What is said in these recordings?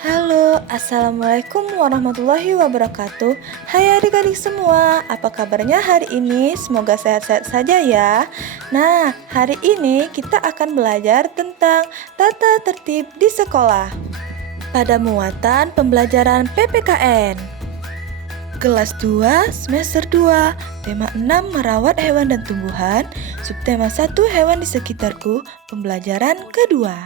Halo, Assalamualaikum warahmatullahi wabarakatuh. Hai adik-adik semua, apa kabarnya hari ini? Semoga sehat-sehat saja ya. Nah, hari ini kita akan belajar tentang tata tertib di sekolah pada muatan pembelajaran PPKN. Kelas 2, semester 2, tema 6 merawat hewan dan tumbuhan, subtema 1 hewan di sekitarku, pembelajaran kedua.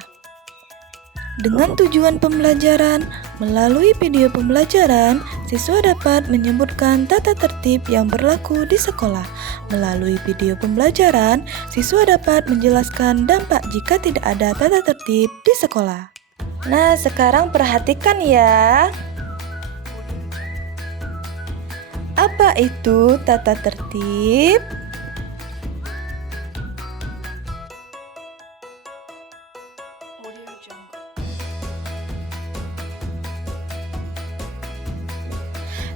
Dengan tujuan pembelajaran, melalui video pembelajaran, siswa dapat menyebutkan tata tertib yang berlaku di sekolah. Melalui video pembelajaran, siswa dapat menjelaskan dampak jika tidak ada tata tertib di sekolah. Nah, sekarang perhatikan ya. Apa itu tata tertib?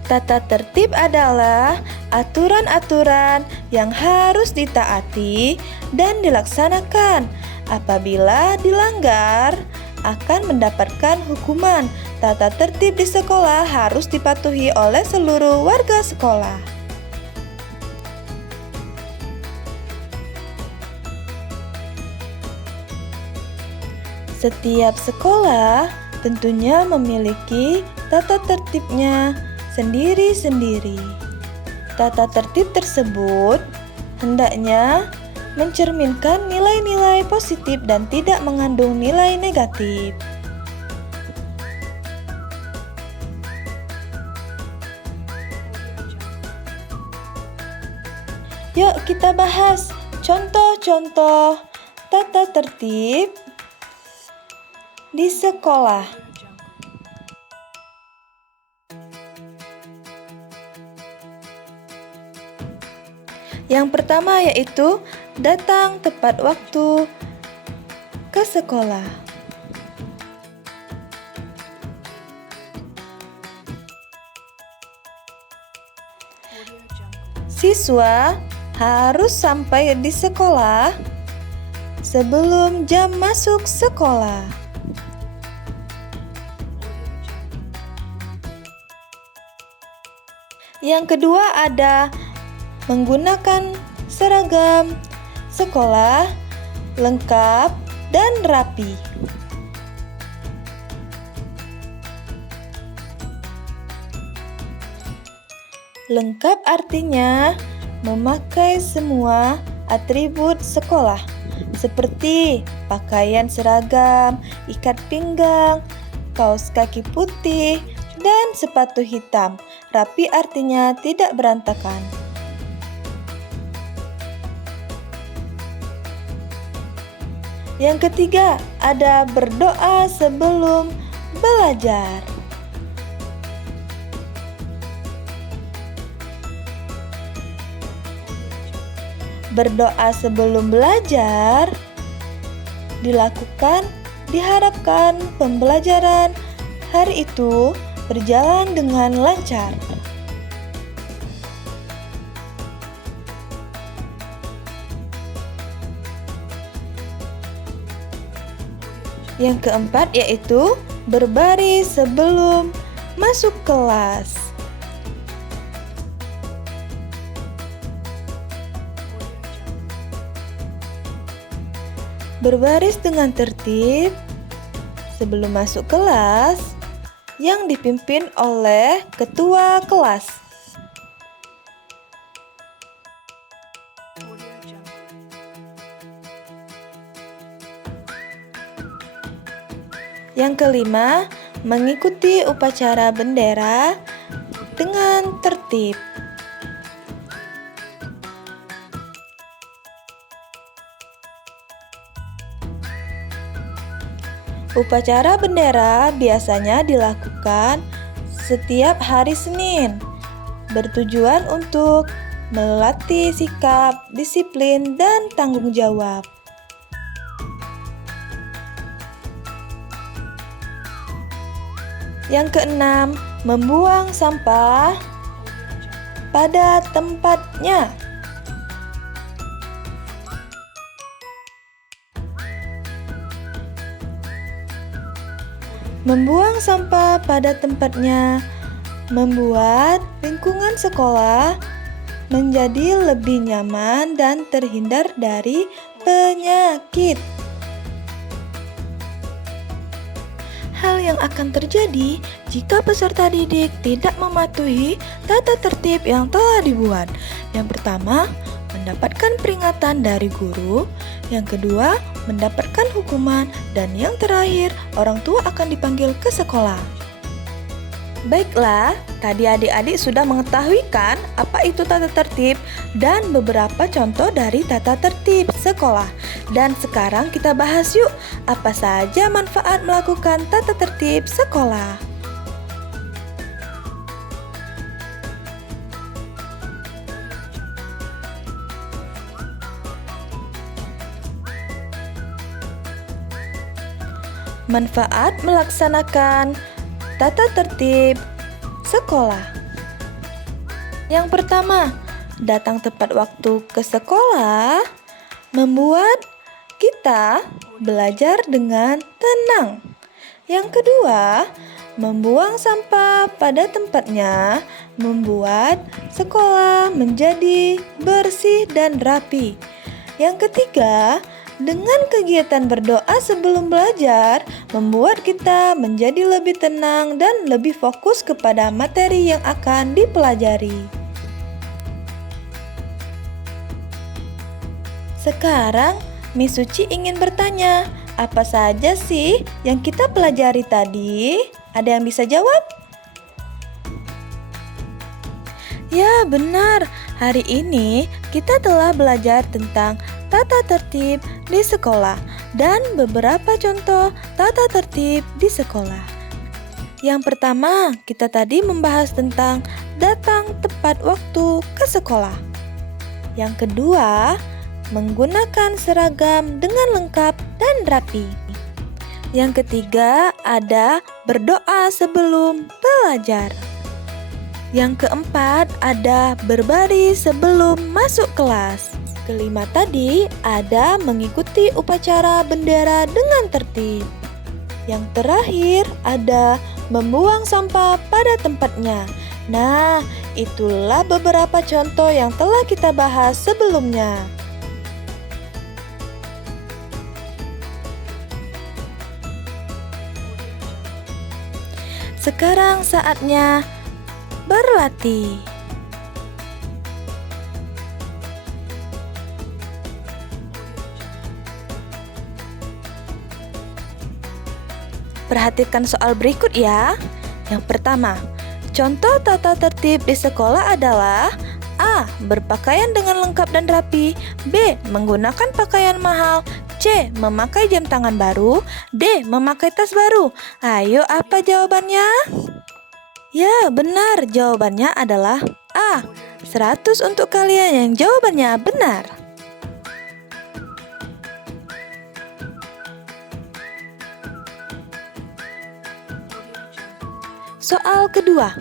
Tata tertib adalah aturan-aturan yang harus ditaati dan dilaksanakan. Apabila dilanggar, akan mendapatkan hukuman. Tata tertib di sekolah harus dipatuhi oleh seluruh warga sekolah. Setiap sekolah tentunya memiliki tata tertibnya sendiri-sendiri. Tata tertib tersebut hendaknya mencerminkan nilai-nilai positif dan tidak mengandung nilai negatif. Yuk kita bahas contoh-contoh tata tertib di sekolah. Yang pertama yaitu datang tepat waktu ke sekolah. Siswa harus sampai di sekolah sebelum jam masuk sekolah. Yang kedua ada menggunakan seragam sekolah lengkap dan rapi. Lengkap artinya memakai semua atribut sekolah seperti pakaian seragam, ikat pinggang, kaos kaki putih, dan sepatu hitam. Rapi artinya tidak berantakan. Yang ketiga, ada berdoa sebelum belajar. Berdoa sebelum belajar diharapkan pembelajaran hari itu berjalan dengan lancar. Yang keempat yaitu berbaris sebelum masuk kelas. Berbaris dengan tertib sebelum masuk kelas yang dipimpin oleh ketua kelas. Yang kelima, mengikuti upacara bendera dengan tertib. Upacara bendera biasanya dilakukan setiap hari Senin, bertujuan untuk melatih sikap, disiplin, dan tanggung jawab. Yang keenam, membuang sampah pada tempatnya. membuang sampah pada tempatnya, membuat lingkungan sekolah menjadi lebih nyaman dan terhindar dari penyakit. Hal yang akan terjadi jika peserta didik tidak mematuhi tata tertib yang telah dibuat. Yang pertama, mendapatkan peringatan dari guru. Yang kedua, mendapatkan hukuman. Dan yang terakhir, orang tua akan dipanggil ke sekolah. Baiklah, tadi adik-adik sudah mengetahui kan apa itu tata tertib dan beberapa contoh dari tata tertib sekolah. Dan sekarang kita bahas yuk, apa saja manfaat melakukan tata tertib sekolah. Manfaat melaksanakan tata tertib sekolah. Yang pertama, datang tepat waktu ke sekolah membuat kita belajar dengan tenang. Yang kedua, membuang sampah pada tempatnya membuat sekolah menjadi bersih dan rapi. Yang ketiga, dengan kegiatan berdoa sebelum belajar, membuat kita menjadi lebih tenang dan lebih fokus kepada materi yang akan dipelajari. Sekarang, Miss Suci ingin bertanya, apa saja sih yang kita pelajari tadi? Ada yang bisa jawab? Ya, benar. Hari ini kita telah belajar tentang tata tertib di sekolah dan beberapa contoh tata tertib di sekolah. Yang pertama, kita tadi membahas tentang datang tepat waktu ke sekolah. Yang kedua, menggunakan seragam dengan lengkap dan rapi. Yang ketiga, ada berdoa sebelum belajar. Yang keempat, ada berbaris sebelum masuk kelas. Kelima tadi, ada mengikuti upacara bendera dengan tertib. Yang terakhir, ada membuang sampah pada tempatnya. Nah, itulah beberapa contoh yang telah kita bahas sebelumnya. Sekarang saatnya berlatih. Perhatikan soal berikut ya. Yang pertama, contoh tata tertib di sekolah adalah A. Berpakaian dengan lengkap dan rapi. B. Menggunakan pakaian mahal. C. Memakai jam tangan baru. D. Memakai tas baru. Ayo, apa jawabannya? Ya, benar. Jawabannya adalah A. 100 untuk kalian yang jawabannya benar. Soal kedua,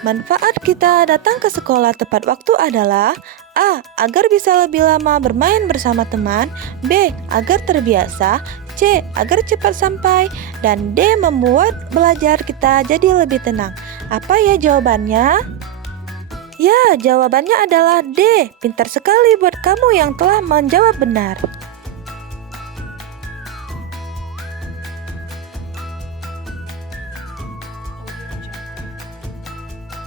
manfaat kita datang ke sekolah tepat waktu adalah A. Agar bisa lebih lama bermain bersama teman. B. Agar terbiasa. C. Agar cepat sampai. Dan D. Membuat belajar kita jadi lebih tenang. Apa ya jawabannya? Ya, jawabannya adalah D. Pintar sekali buat kamu yang telah menjawab benar.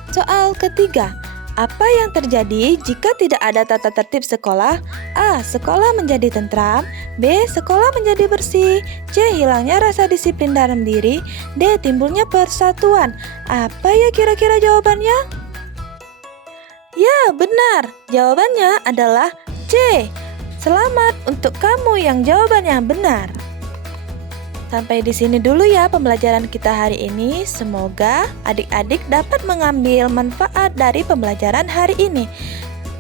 Soal ketiga, apa yang terjadi jika tidak ada tata tertib sekolah? A. Sekolah menjadi tentram. B. Sekolah menjadi bersih. C. Hilangnya rasa disiplin dalam diri. D. Timbulnya persatuan. Apa ya kira-kira jawabannya? Ya, benar. Jawabannya adalah C. Selamat untuk kamu yang jawabannya benar. Sampai di sini dulu ya pembelajaran kita hari ini. Semoga adik-adik dapat mengambil manfaat dari pembelajaran hari ini.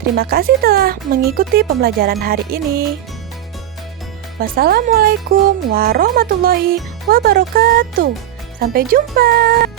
Terima kasih telah mengikuti pembelajaran hari ini. Wassalamualaikum warahmatullahi wabarakatuh. Sampai jumpa.